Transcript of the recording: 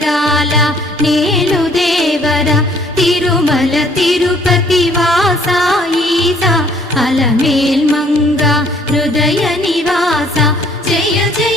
జరగాల నేలు దేవర తిరుమల తిరుపతి వాసా ఈసా అలమేల్ మంగ హృదయ నివాస జయ జయ